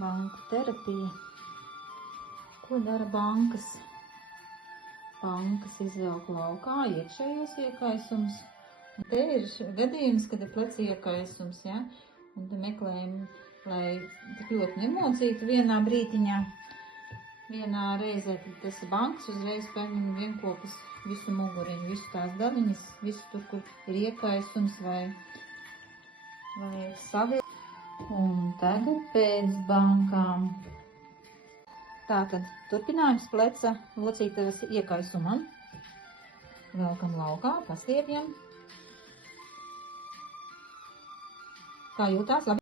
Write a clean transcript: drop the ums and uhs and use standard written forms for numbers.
Banku terapija. Ko dara bankas? Bankas izvelk laukā iekšējos iekaisumus. Un te ir gadījums, kad ir pleca iekaisums, ja? Un te meklējam, lai tik ļoti nemocītu vienā brītiņā, vienā reizē, tad tas bankas uzreiz paņem vienkopis visu muguriņu, visu tās daļiņas, visu tur, kur ir iekaisums vai savi. Un tagad pēc bankām. Tātad turpinājums pleca locītavas iekaisumam. Velkam laukā, pastiepjam. Kā jūtās? Labi?